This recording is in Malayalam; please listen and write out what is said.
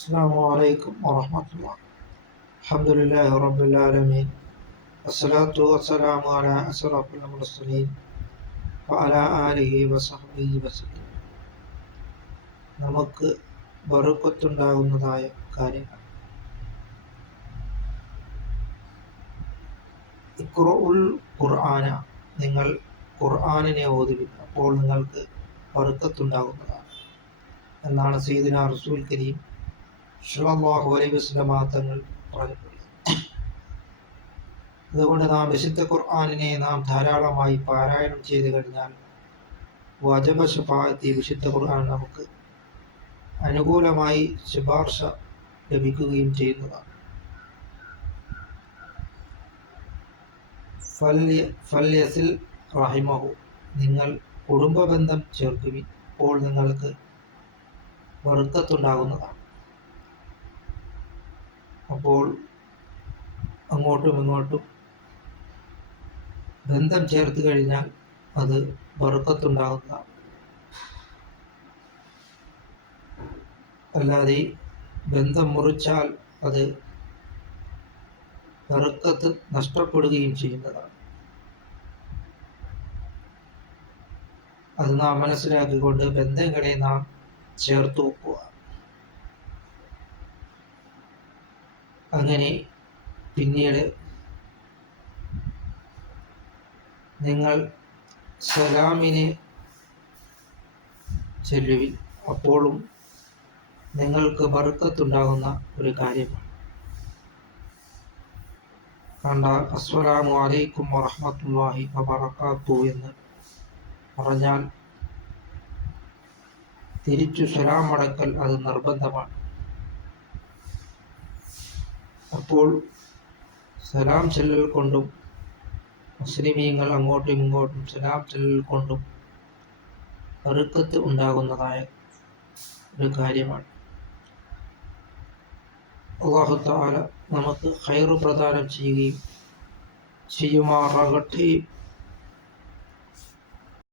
السلام عليكم ورحمة الله. الحمد لله رب العالمين، والصلاة والسلام على أشرف المرسلين وعلى آله وصحبه وسلم. നമുക്ക് ബറക്കത്തുണ്ടാകുന്നതായ കാര്യങ്ങൾ. ഇഖ്റഉൽ ഖുർആന, നിങ്ങൾ ഖുർആനിനെ ഓതുവിൻ, അപ്പോൾ നിങ്ങൾക്ക് ബറക്കത്തുണ്ടാകുന്നതാണ് എന്നാണ് സയ്യിദുനാ റസൂൽ കരീം സ്വല്ലല്ലാഹു അലൈഹി വസല്ലം തങ്ങൾ പറഞ്ഞിട്ടുള്ളത്. അതുകൊണ്ട് നാം വിശുദ്ധ ഖുർആനിനെ നാം ധാരാളമായി പാരായണം ചെയ്തു കഴിഞ്ഞാൽ വജബ ശഫാഅത്തി, വിശുദ്ധ ഖുർആൻ നമുക്ക് അനുകൂലമായി ശുപാർശ ലഭിക്കുകയും ചെയ്യുന്നതാണ്. ഫല്യസിൽ റഹിമഹു, നിങ്ങൾ കുടുംബബന്ധം ചേർക്കുവിൻ, അപ്പോൾ നിങ്ങൾക്ക് ബർക്കത്തുണ്ടാകുന്നതാണ്. അപ്പോൾ അങ്ങോട്ടും ഇങ്ങോട്ടും ബന്ധം ചേർത്ത് കഴിഞ്ഞാൽ അത് ബർക്കത്തുണ്ടാകുന്നതാണ്. അല്ലാതെ ബന്ധം മുറിച്ചാൽ അത് ബർക്കത്ത് നഷ്ടപ്പെടുകയും ചെയ്യുന്നതാണ്. അത് നാം മനസ്സിലാക്കിക്കൊണ്ട് ബന്ധങ്ങളെ നാം ചേർത്ത് വെക്കുക. അങ്ങനെ പിന്നീട് നിങ്ങൾ സലാമിനെ ചൊല്ലുവിൻ, അപ്പോഴും നിങ്ങൾക്ക് ബർക്കത്തുണ്ടാകുന്ന ഒരു കാര്യമാണ്. കണ്ടാൽ അസ്സലാമു അലൈക്കും വറഹ്മത്തുള്ളാഹി വബറകാതുഹു എന്ന് പറഞ്ഞാൽ തിരിച്ചു സലാം അടക്കൽ അത് നിർബന്ധമാണ്. അപ്പോൾ സലാം ചൊല്ലൽ കൊണ്ടും മുസ്ലിമീങ്ങൾ അങ്ങോട്ടും ഇങ്ങോട്ടും സലാം ചൊല്ലൽ കൊണ്ടും ബർക്കത്ത് ഉണ്ടാകുന്നതായ ഒരു കാര്യമാണ്. അല്ലാഹു തആല നമുക്ക് ഖൈർ പ്രദാനം ചെയ്യുമാറാകട്ടെ.